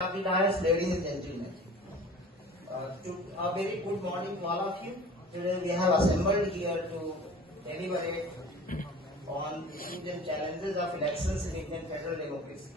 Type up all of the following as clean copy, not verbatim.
Ladies and gentlemen, a very good morning to all of you. Today we have assembled here to deliberate on the issues and challenges of elections in Indian federal democracy.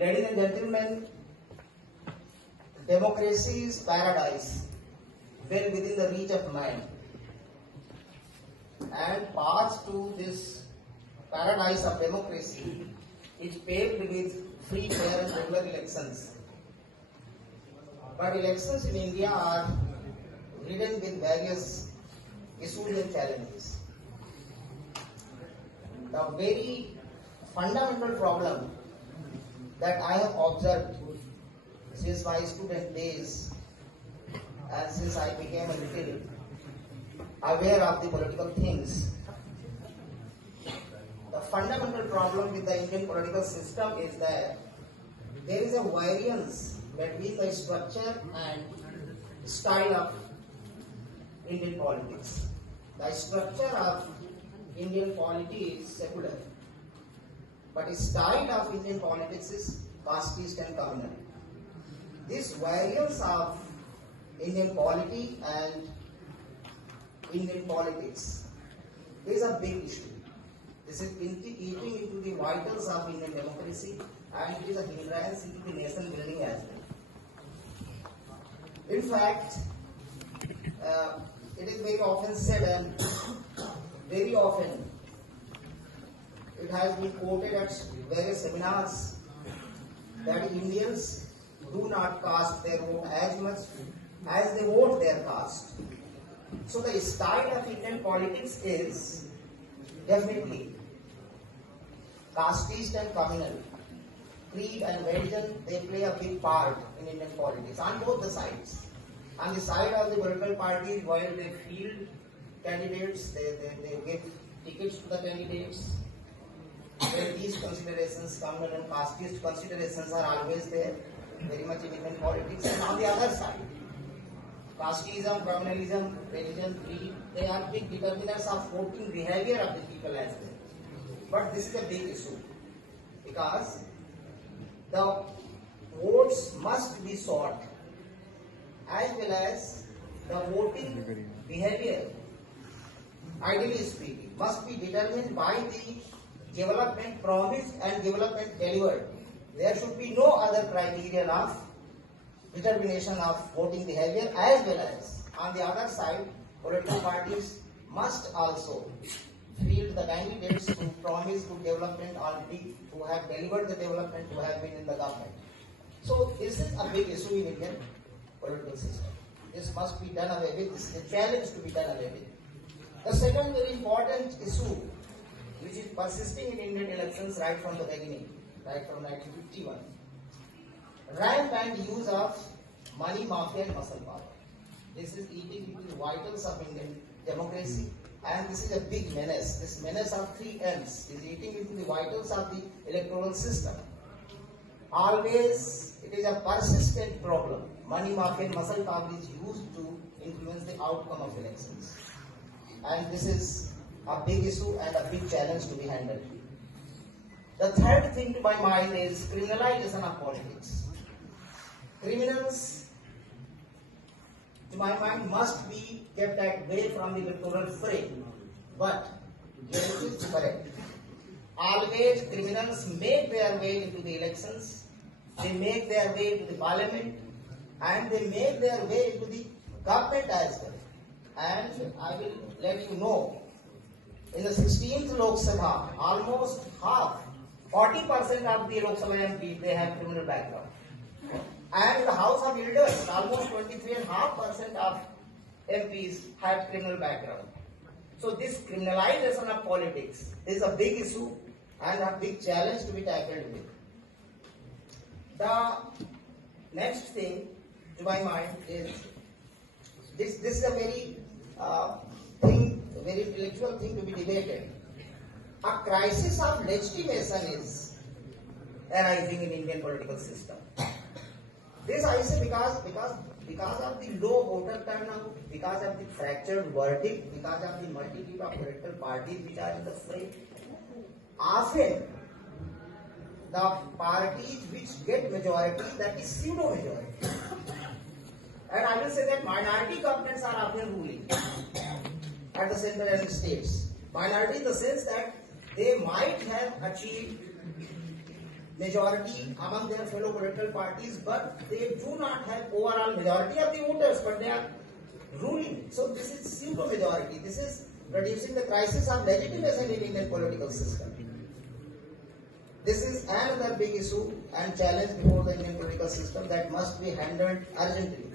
Ladies and gentlemen, democracy is paradise, well within the reach of man, and path to this paradise of democracy is paved with free, fair and regular elections. But elections in India are ridden with various issues and challenges. The very fundamental problem that I have observed since my student days and since I became a little aware of the political things, the fundamental problem with the Indian political system is that there is a variance between the structure and style of Indian politics. The structure of Indian polity is secular, but the style of Indian politics is casteist and communal. This variance of Indian polity and Indian politics is a big issue. This is eating into the vitals of Indian democracy, and it is a hindrance into the nation building as well. In fact, it is very often said, and very often it has been quoted at various seminars, that Indians do not cast their vote as much as they vote their caste. So the style of Indian politics is definitely casteist and communal. Creed and religion, they play a big part in Indian politics on both the sides. On the side of the political parties, while they field candidates, they give tickets to the candidates. Where these considerations, communal and casteist considerations, are always there, very much in Indian politics. And on the other side, casteism, communalism, religion, creed, they are big determinants of voting behavior of the people as well. But this is a big issue, because the votes must be sought as well as the voting behavior, ideally speaking, must be determined by the development promised and development delivered. There should be no other criterion of determination of voting behavior, as well as on the other side, political parties must also field the candidates who promise good development already, who have delivered the development, who have been in the government. So this is a big issue in Indian political system. This must be done away with. This is a challenge to be done away with. The second very important issue, which is persisting in Indian elections right from the beginning, right from 1951, rampant use of money mafia and muscle power. This is eating into the vitals of Indian democracy. And this is a big menace. This menace of 3 M's is eating into the vitals of the electoral system. Always, it is a persistent problem. Money mafia and muscle power is used to influence the outcome of elections. And this is a big issue and a big challenge to be handled. The third thing to my mind is criminalization of politics. Criminals, to my mind, must be kept away from the electoral fray. But here it is correct. Always criminals make their way into the elections, they make their way into the parliament, and they make their way into the government as well. And I will let you know, in the 16th Lok Sabha, almost half, 40% of the Lok Sabha MPs, they have criminal background. And in the House of Elders, almost 23.5% of MPs have criminal background. So this criminalization of politics is a big issue and a big challenge to be tackled with. The next thing to my mind is this is a very very intellectual thing to be debated. A crisis of legitimation is arising in Indian political system. This I say because of the low voter turnout, because of the fractured verdict, because of the multitude of political parties which are in the fray. Often the parties which get majority, that is pseudo majority. And I will say that minority governments are often ruling at the center and states. Minority in the sense that they might have achieved majority among their fellow political parties, but they do not have overall majority of the voters, but they are ruling. So this is pseudo majority. This is producing the crisis of legitimacy in Indian political system. This is another big issue and challenge before the Indian political system that must be handled urgently.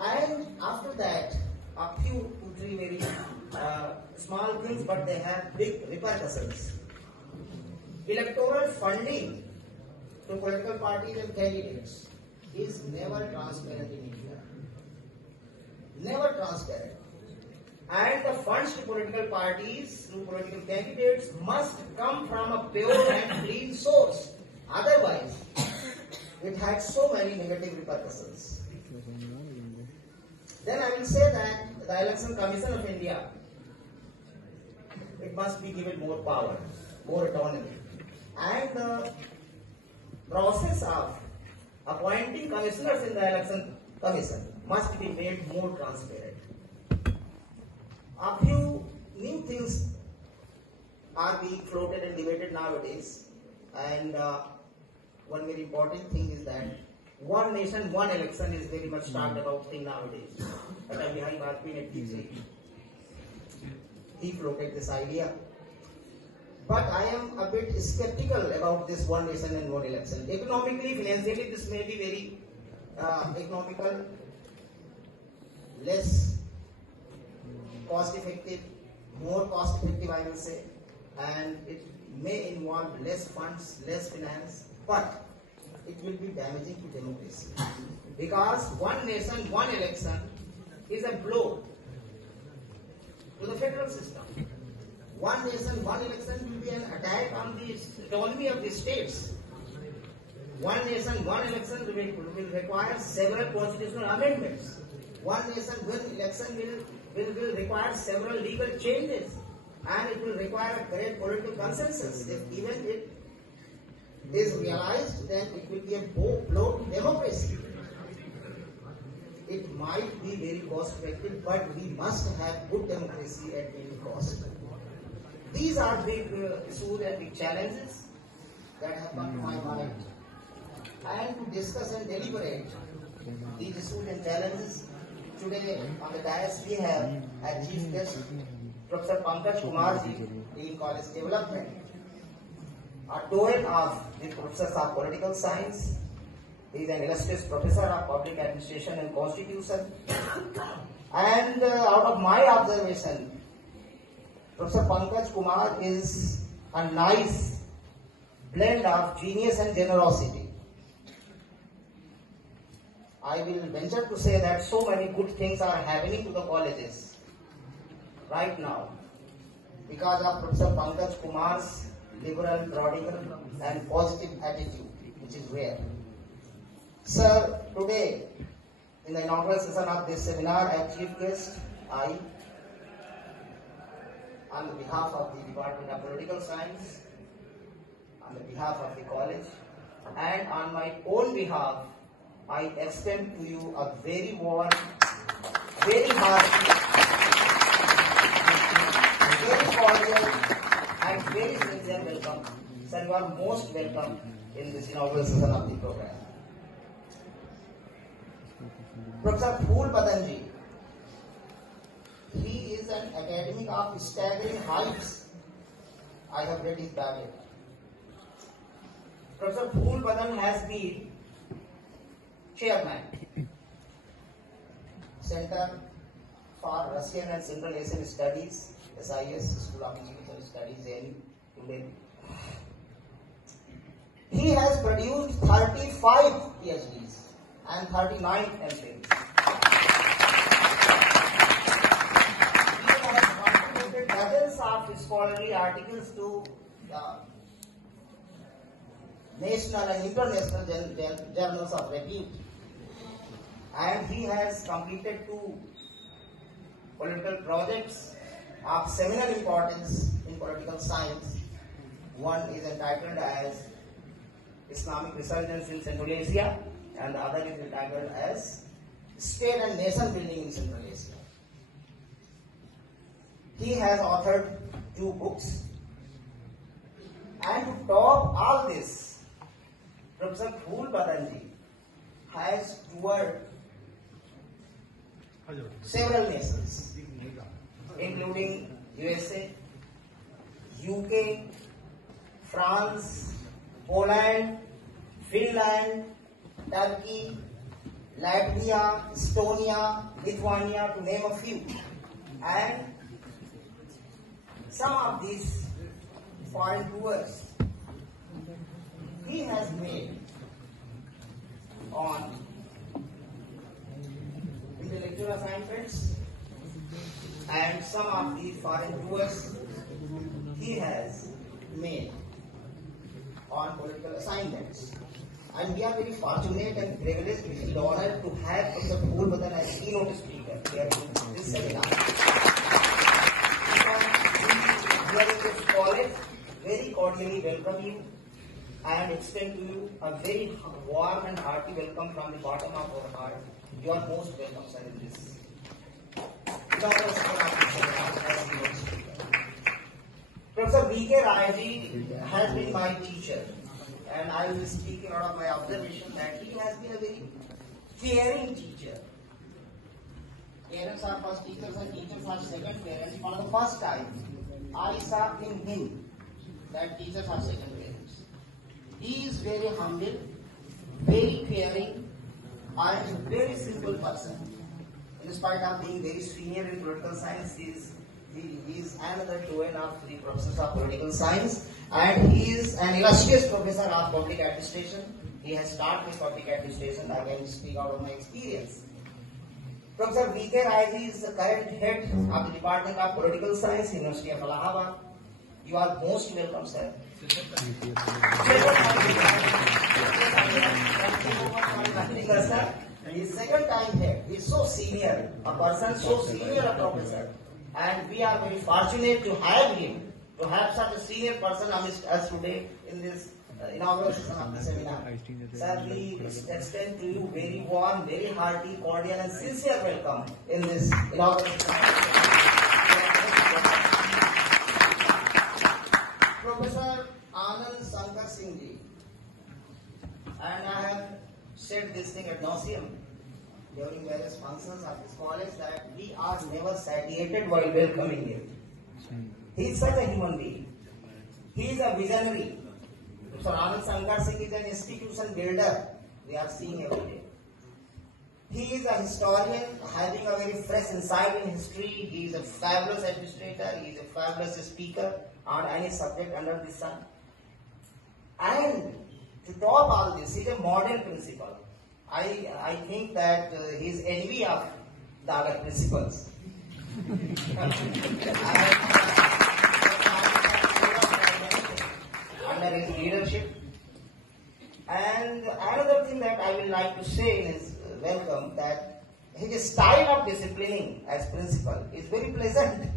And after that, a few, 2, 3 very small things, but they have big repercussions. Electoral funding to political parties and candidates is never transparent in India. Never transparent. And the funds to political parties, to political candidates, must come from a pure and clean source. Otherwise, it had so many negative repercussions. Then I will say that the Election Commission of India, it must be given more power, more autonomy. And the process of appointing commissioners in the Election Commission must be made more transparent. A few new things are being floated and debated nowadays, and one very important thing is that one nation, one election is very much talked about thing nowadays. Atal Bihari Vajpayee he floated this idea. But I am a bit skeptical about this one nation and one election. Economically, financially, this may be very economical, less cost effective, more cost effective I will say, and it may involve less funds, less finance, but it will be damaging to democracy. Because one nation, one election is a blow to the federal system. One nation, one election will be an attack on the autonomy of the states. One nation, one election will require several constitutional amendments. One nation, one election will require several legal changes, and it will require a great political consensus. If even it is realized, then it will be a blow to democracy. It might be very cost effective, but we must have good democracy at any cost. These are big issues and big challenges that have come to my mind. And to discuss and deliberate these issues and challenges, today on the dais we have as chief guest Professor Pankaj Kumar ji, Dean College Development, a doyen of the Professors of Political Science. He is an illustrious professor of Public Administration and Constitution. And out of my observation, Professor Pankaj Kumar is a nice blend of genius and generosity. I will venture to say that so many good things are happening to the colleges right now because of Professor Pankaj Kumar's liberal, prodigal and positive attitude, which is rare. Sir, today in the inaugural session of this seminar as chief guest, I, on behalf of the Department of Political Science, on behalf of the college, and on my own behalf, I extend to you a very warm, very hearty, very cordial, and very sincere welcome. Sir, you are most welcome in this inaugural session of the program. Professor Phool Badanji, he is an academic of staggering heights. I have read his bio. Professor Phool Badan has been chairman, Center for Russian and Central Asian Studies, SIS, School of International Studies in India. He has produced 35 PhDs and 39 MPhils. He has contributed dozens of scholarly articles to national and international journals of repute. And he has completed 2 political projects of seminal importance in political science. One is entitled as Islamic Resurgence in Central Asia, and the other is entitled as State and Nation Building in Central Asia. He has authored 2 books, and to top all this, Professor Phool Badanji has toured several nations, including USA, UK, France, Poland, Finland, Turkey, Latvia, Estonia, Lithuania, to name a few. And some of these foreign tours he has made on intellectual assignments, and some of these foreign tours he has made on political assignments. And we are very fortunate and privileged, we feel honored to have Professor Phool Badan as keynote speaker here in this seminar. Here in this college, very cordially welcome you and extend to you a very warm and hearty welcome from the bottom of our heart. You are most welcome, sir, in this. Professor V.K. Rai ji has been my teacher, and I will speak out of my observation that he has been a very caring teacher. Parents are first teachers and teachers are second parents. For the first time, I saw in him that teachers are second parents. He is very humble, very caring, and very simple person. In spite of being very senior in political science, he is another doyen of the professors of political science, and he is an illustrious professor of public administration. He has started with public administration. I can speak out of my experience. Professor V.K. Rai ji is the current head of the Department of Political Science, University of Allahabad. You are most welcome, sir. He is second time here. He is so senior, a person so senior, a professor, and we are very fortunate to have him, to have such a senior person amidst us today in this inaugural session of the seminar. Sir, we extend to you very warm, very hearty, cordial, and sincere welcome in this inaugural session. Professor Anand Shankar Singh ji, and I have said this thing ad nauseam during various functions of this college that we are never satiated while welcoming him. He is such a human being. He is a visionary. Professor Anand Shankar Singh is an institution builder. We are seeing every day. He is a historian having a very fresh insight in history. He is a fabulous administrator. He is a fabulous speaker on any subject under the sun. And to top all this, he is a model principal. I think that he is envy of the other principals. Under his leadership. And another thing that I will like to say in his welcome, that his style of disciplining as principal is very pleasant.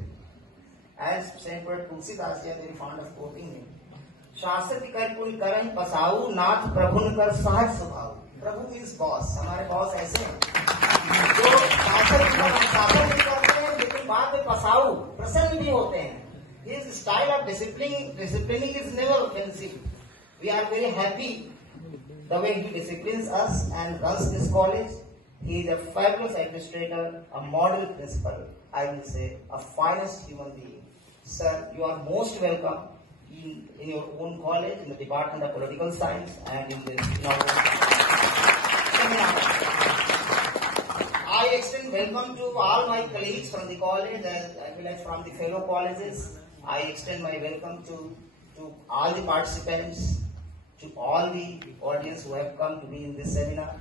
As Saint Poet Tulsidas ji are very fond of quoting him. शासक कर कुल करण पसाऊ नाथ प्रभुन कर सहज स्वभाव. प्रभु means boss. हमारे boss ऐसे हैं जो शासन भी करते हैं लेकिन बाद में पसाऊ प्रसन्न भी होते हैं. His style of disciplining is never offensive. We are very happy the way he disciplines us and runs this college. He is a fabulous administrator, a model principal, I will say, a finest human being. Sir, you are most welcome in your own college, in the Department of Political Science, and in this inaugural seminar. I extend welcome to all my colleagues from the college as well as from the fellow colleges. I extend my welcome to all the participants, to all the audience who have come to be in this seminar.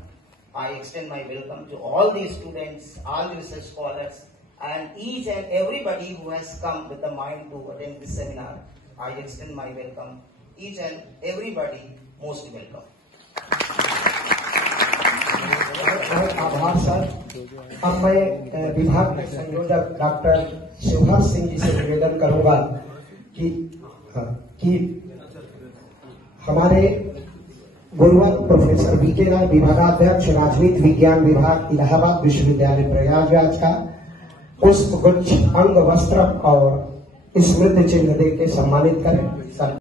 I extend my welcome to all the students, all the research scholars, and each and everybody who has come with the mind to attend this seminar. I extend my welcome. Each and everybody most welcome. बहुत आभार sir. अब मैं विभाग के संयोजक doctor शिवभाष Singh ji से निवेदन करूंगा कि हमारे गुरुवर प्रोफेसर वीके राय, विभागाध्यक्ष राजनीति विज्ञान विभाग, इलाहाबाद विश्वविद्यालय प्रयागराज का पुष्प गुच्छ, अंग वस्त्र और स्मृति चिन्ह देकर सम्मानित करें।